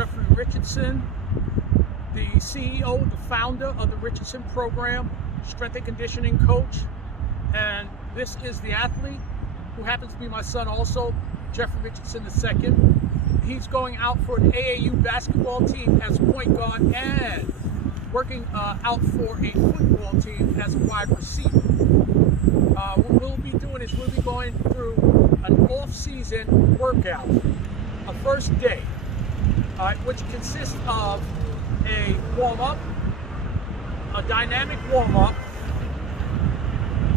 Jeffrey Richardson, the CEO, the founder of the Richardson program, strength and conditioning coach. And this is the athlete who happens to be my son also, Jeffrey Richardson II. He's going out for an AAU basketball team as point guard and working out for a football team as a wide receiver. What we'll be doing is we'll be going through an off-season workout, a first day, which consists of a warm-up, a dynamic warm-up,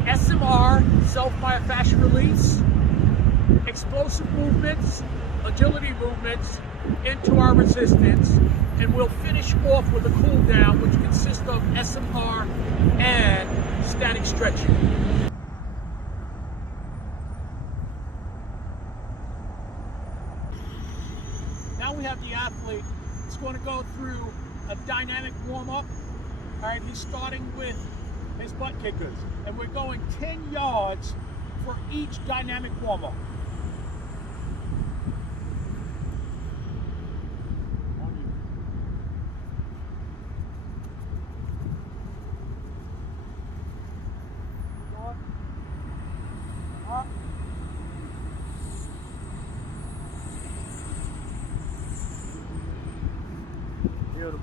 SMR, self-myofascial release, explosive movements, agility movements into our resistance, and we'll finish off with a cool down, which consists of SMR and static stretching. Now we have the athlete. He's going to go through a dynamic warm-up. All right, he's starting with his butt kickers, and we're going 10 yards for each dynamic warm-up. Beautiful.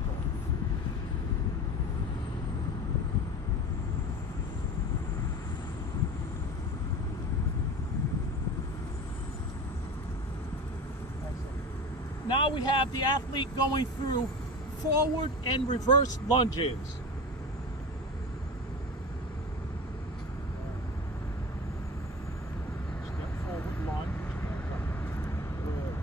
Now we have the athlete going through forward and reverse lunges. Step forward lunge. Good.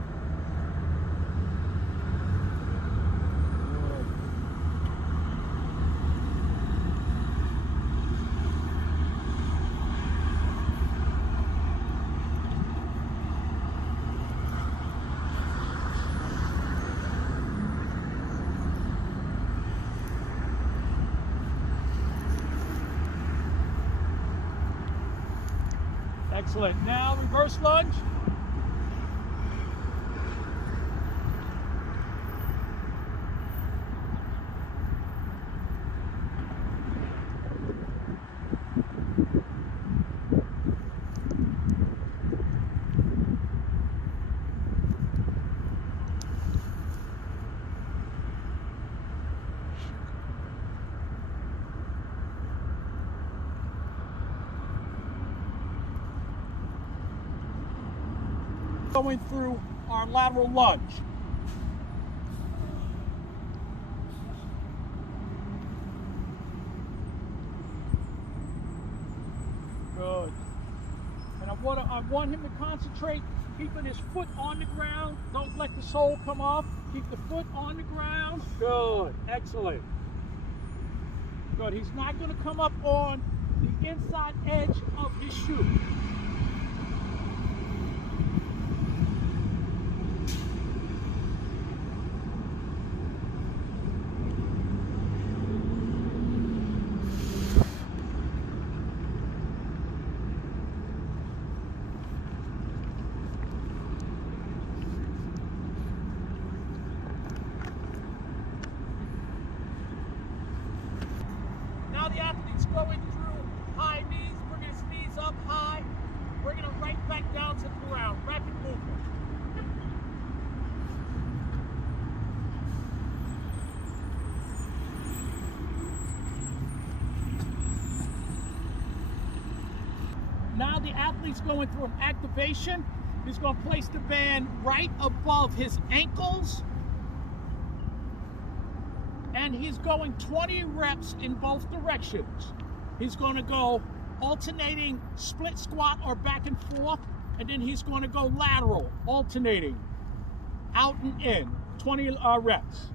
Excellent. Now reverse lunge. Going through our lateral lunge. Good. And I want him to concentrate, keeping his foot on the ground. Don't let the sole come off. Keep the foot on the ground. Good. Excellent. Good. He's not going to come up on the inside edge of his shoe. Now the athlete's going through high knees, bringing his knees up high, bringing them right back down to the ground. Rapid movement. Now the athlete's going through an activation. He's going to place the band right above his ankles. And he's going 20 reps in both directions. He's going to go alternating split squat or back and forth, and then he's going to go lateral, alternating out and in, 20 reps.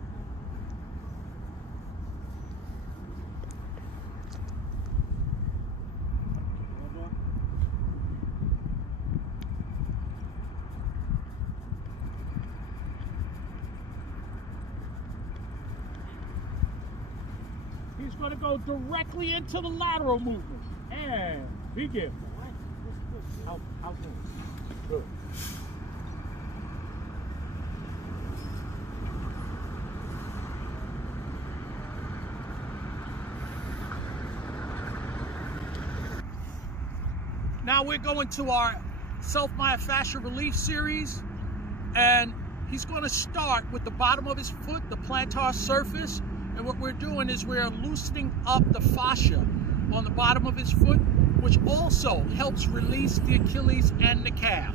He's going to go directly into the lateral movement. And begin. How's it? Good. Now we're going to our self-myofascial relief series, and he's going to start with the bottom of his foot, the plantar surface, and what we're doing is we're loosening up the fascia on the bottom of his foot, which also helps release the Achilles and the calf.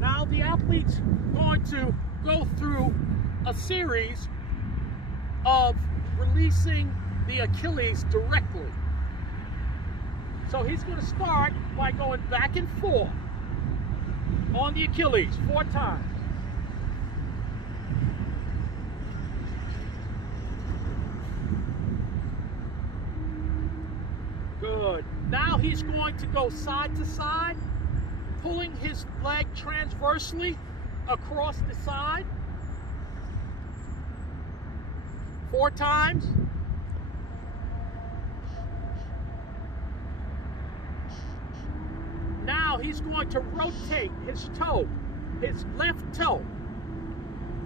Now the athlete's going to go through a series of releasing the Achilles directly. So he's going to start by going back and forth on the Achilles 4 times. Good. Now he's going to go side to side, pulling his leg transversely across the side 4 times. Now he's going to rotate his toe, his left toe,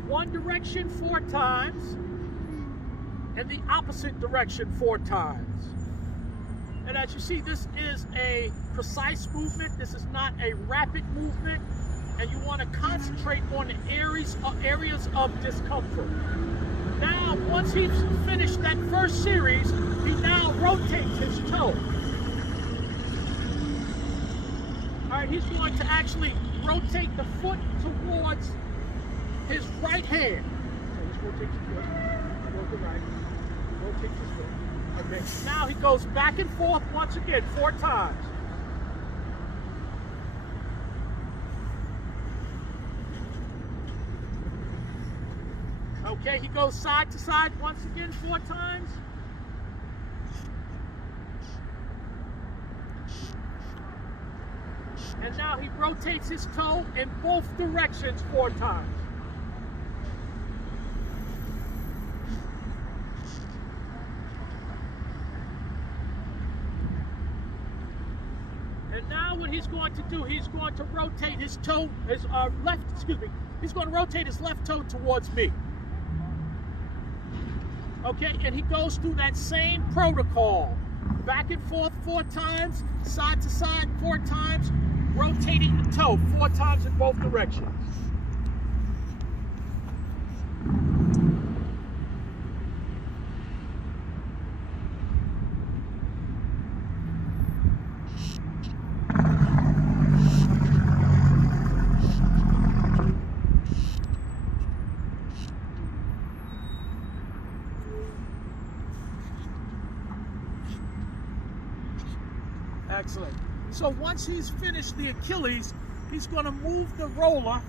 one direction 4 times, and the opposite direction 4 times. And as you see, this is a precise movement. This is not a rapid movement, and you want to concentrate on the areas of discomfort. Now, once he's finished that first series, he now rotates his toe. All right, he's going to actually rotate the foot towards his right hand. So just rotate your foot, go to the right, rotate his foot. Okay, now he goes back and forth once again, 4 times. Okay, he goes side to side once again 4 times. And now he rotates his toe in both directions 4 times. And now what he's going to do, he's going to rotate his toe, he's going to rotate his left toe towards me. Okay, and he goes through that same protocol. Back and forth 4 times, side to side 4 times, rotating the toe 4 times in both directions. Excellent. So once he's finished the Achilles, he's going to move the roller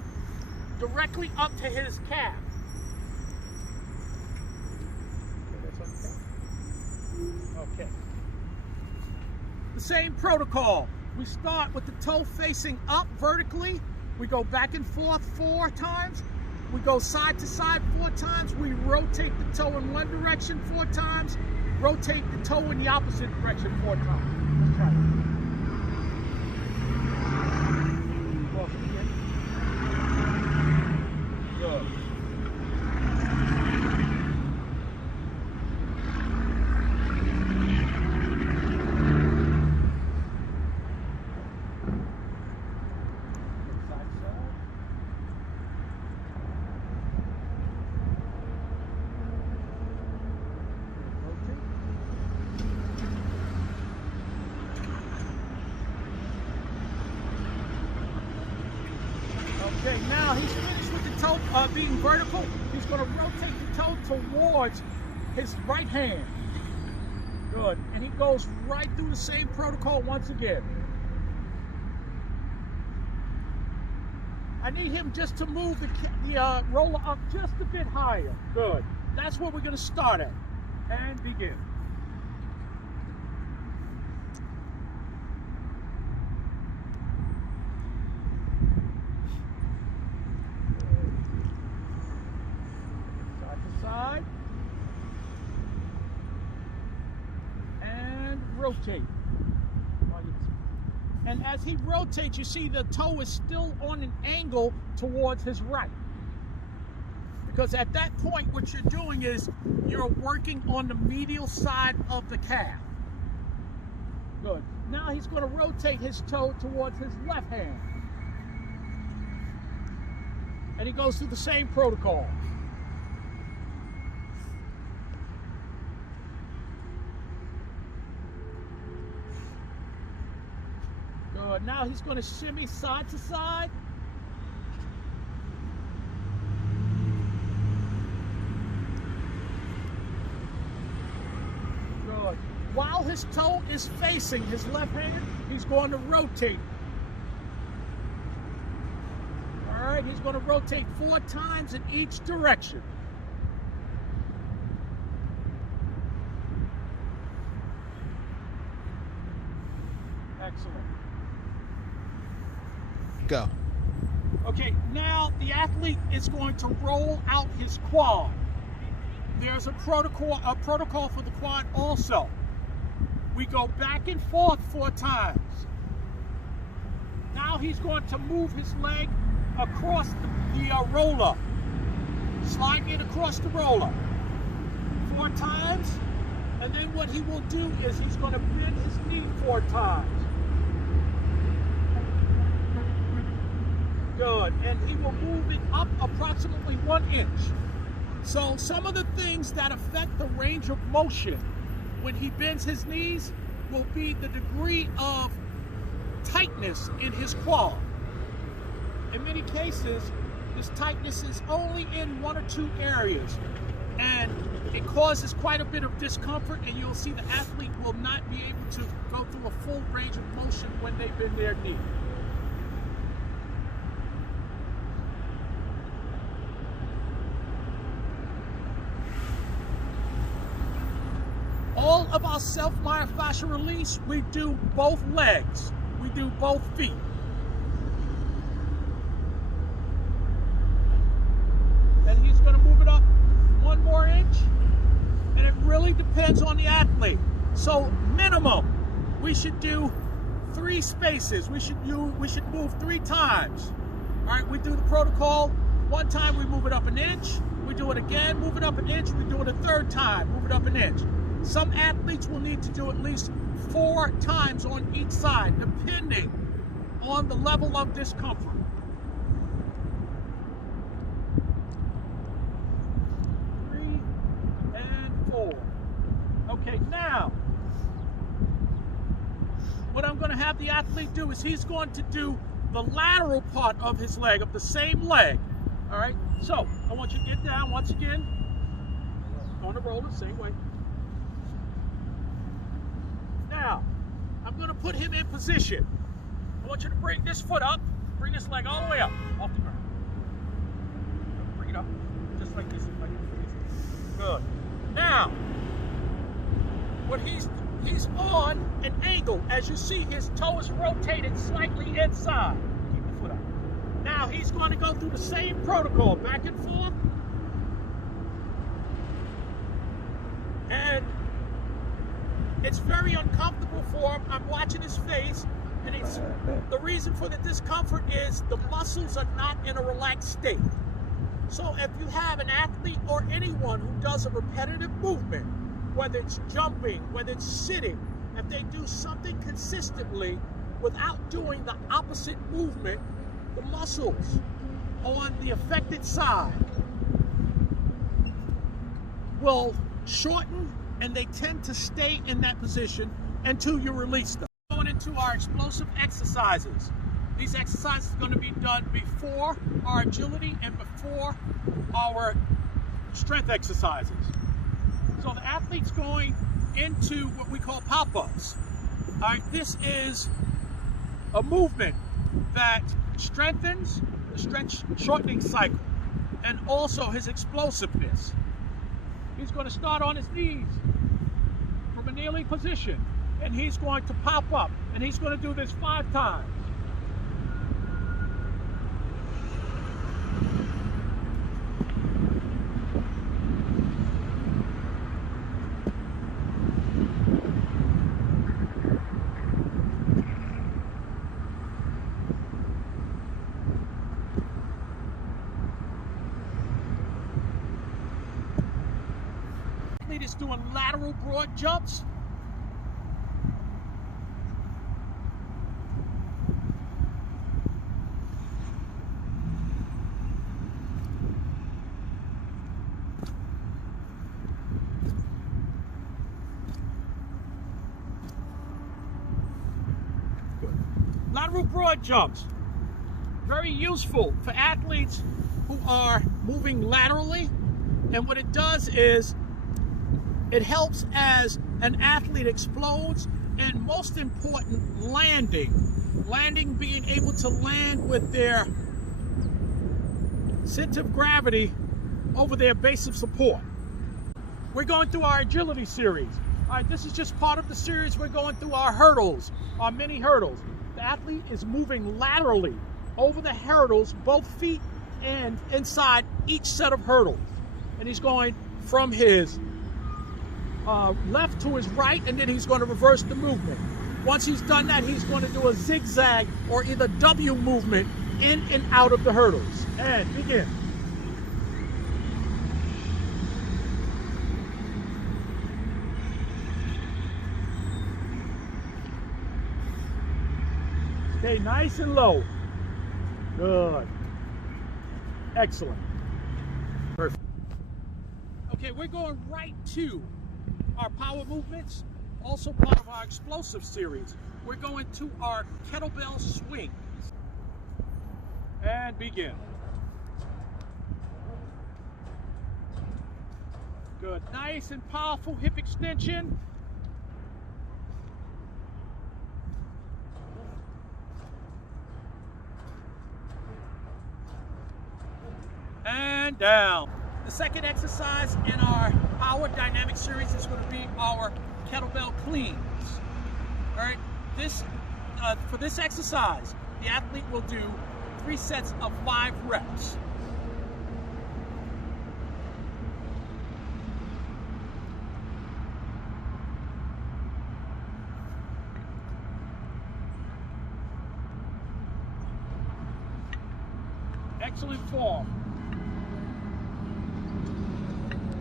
directly up to his calf. Okay. The same protocol. We start with the toe facing up vertically. We go back and forth 4 times. We go side to side 4 times. We rotate the toe in one direction 4 times. Rotate the toe in the opposite direction 4 times. Let's try it. Good. Okay, now he's finished with the toe being vertical. He's going to rotate the toe towards his right hand. Good. And he goes right through the same protocol once again. I need him just to move the roller up just a bit higher. Good. That's where we're going to start at. And begin. Side and rotate. And as he rotates, you see the toe is still on an angle towards his right. Because at that point, what you're doing is you're working on the medial side of the calf. Good. Now he's going to rotate his toe towards his left hand. And he goes through the same protocol. Good. Now he's going to shimmy side to side. Good. While his toe is facing his left hand, he's going to rotate. All right, he's going to rotate 4 times in each direction. Excellent. Go. Okay, now the athlete is going to roll out his quad. There's a protocol for the quad also. We go back and forth 4 times. Now he's going to move his leg across the roller. Slide it across the roller 4 times. And then what he will do is he's going to bend his knee 4 times. Good. And he will move it up approximately 1 inch. So some of the things that affect the range of motion when he bends his knees will be the degree of tightness in his quad. In many cases, this tightness is only in 1 or 2 areas, and it causes quite a bit of discomfort, and you'll see the athlete will not be able to go through a full range of motion when they bend their knee. All of our self-myofascial release, we do both legs. We do both feet. And he's going to move it up 1 more inch. And it really depends on the athlete. So minimum, we should do 3 spaces. We should move 3 times. All right, we do the protocol. 1 time we move it up 1 inch. We do it again, move it up 1 inch. We do it a 3rd time, move it up 1 inch. Some athletes will need to do at least 4 times on each side, depending on the level of discomfort. 3 and 4. Okay, now, what I'm going to have the athlete do is he's going to do the lateral part of his leg, of the same leg. All right, so I want you to get down once again on the roller, same way. Now, I'm going to put him in position. I want you to bring this foot up, bring this leg all the way up, off the ground. Bring it up, just like this, Good. Now, what he's on an angle. As you see, his toe is rotated slightly inside. Keep the foot up. Now, he's going to go through the same protocol, back and forth. And it's very uncomfortable for him. I'm watching his face, and the reason for the discomfort is the muscles are not in a relaxed state. So if you have an athlete or anyone who does a repetitive movement, whether it's jumping, whether it's sitting, if they do something consistently without doing the opposite movement, the muscles on the affected side will shorten, and they tend to stay in that position until you release them. Going into our explosive exercises. These exercises are going to be done before our agility and before our strength exercises. So the athlete's going into what we call pop-ups. All right, this is a movement that strengthens the stretch shortening cycle and also his explosiveness. He's going to start on his knees from a kneeling position, and he's going to pop up, and he's going to do this 5 times. athlete is doing lateral broad jumps. Lateral broad jumps, very useful for athletes who are moving laterally, and what it does is it helps as an athlete explodes, and most important, landing, being able to land with their center of gravity over their base of support. We're going through our agility series. All right, this is just part of the series. We're going through our hurdles, our mini hurdles. The athlete is moving laterally over the hurdles, both feet and inside each set of hurdles. And he's going from his left to his right, and then he's going to reverse the movement. Once he's done that, he's going to do a zigzag or either W movement in and out of the hurdles. And begin. Stay nice and low. Good. Excellent. Perfect. Okay, we're going right to our power movements, also part of our explosive series. We're going to our kettlebell swing. And begin. Good. Nice and powerful hip extension. And down. The second exercise in our power dynamic series is going to be our kettlebell cleans. All right, for this exercise, the athlete will do 3 sets of 5 reps. Excellent form.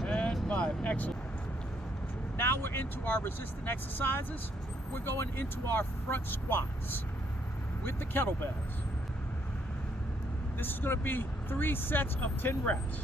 And 5. Excellent. Now we're into our resistant exercises. We're going into our front squats with the kettlebells. This is going to be 3 sets of 10 reps.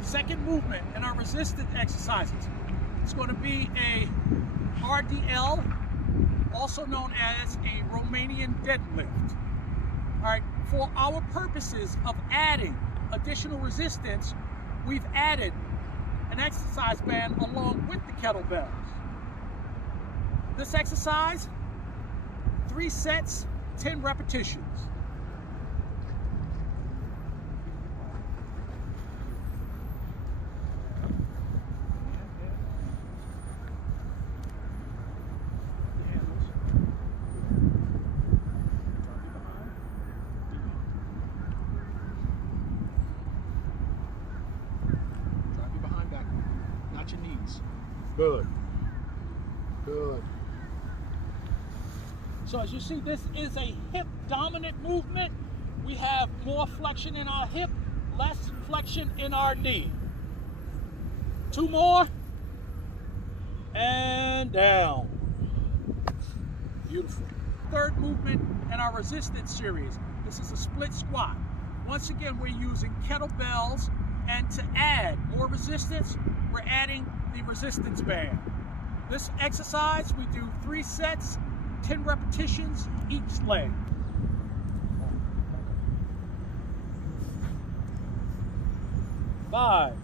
Second movement in our resistance exercises is going to be a RDL, also known as a Romanian deadlift. All right, for our purposes of adding additional resistance, we've added an exercise band along with the kettlebells. This exercise, 3 sets, 10 repetitions. Your knees. Good. Good. So as you see, this is a hip dominant movement. We have more flexion in our hip, less flexion in our knee. 2 more. And down. Beautiful. Third movement in our resistance series. This is a split squat. Once again, we're using kettlebells, and to add more resistance, we're adding the resistance band. This exercise, we do 3 sets, 10 repetitions each leg. Five,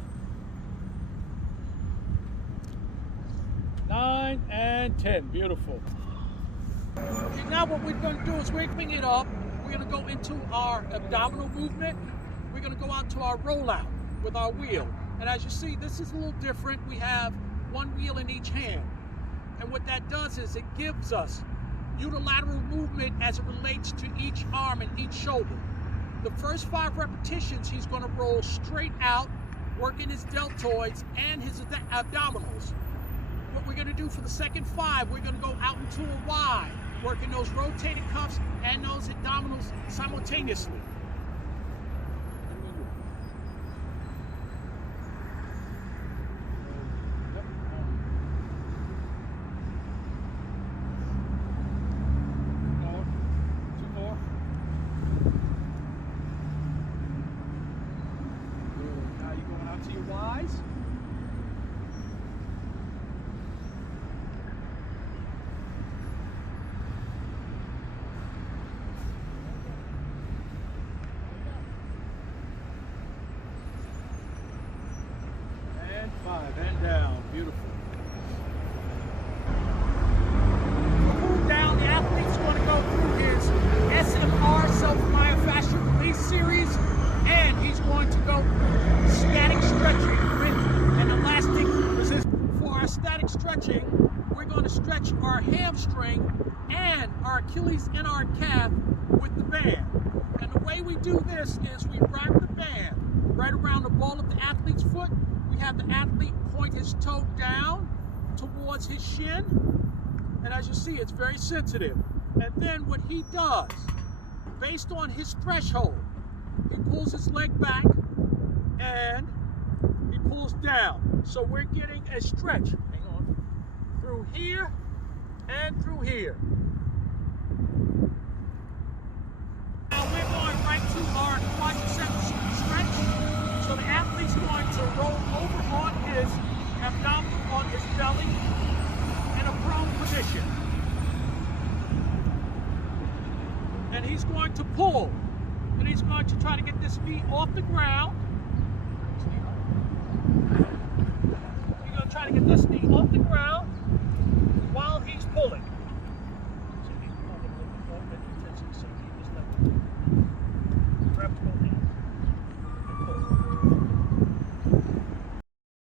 9, and 10. Beautiful. Okay, now what we're going to do is we're bringing it up. We're going to go into our abdominal movement. We're going to go out to our rollout with our wheel. And as you see, this is a little different. We have 1 wheel in each hand. And what that does is it gives us unilateral movement as it relates to each arm and each shoulder. The first 5 repetitions, he's going to roll straight out, working his deltoids and his abdominals. What we're going to do for the second 5, we're going to go out into a Y, working those rotating cuffs and those abdominals simultaneously. And 5, and down, beautiful. Cool down, the athlete's going to go through his SMR, self-myofascial release series, and he's going to go through static stretching with an elastic resistance. For our static stretching, we're going to stretch our hamstring and our Achilles and our calf with the band. And the way we do this is we wrap the band right around the ball of the athlete's foot. We have the athlete point his toe down towards his shin. And as you see, it's very sensitive. And then what he does, based on his threshold, he pulls his leg back and he pulls down. So we're getting a stretch, hang on, through here and through here. Now we're going right to our quadriceps stretch. So the athlete's going to roll over on his abdominal, on his belly, in a prone position. And he's going to pull. And he's going to try to get this knee off the ground. He's going to try to get this knee off the ground while he's pulling.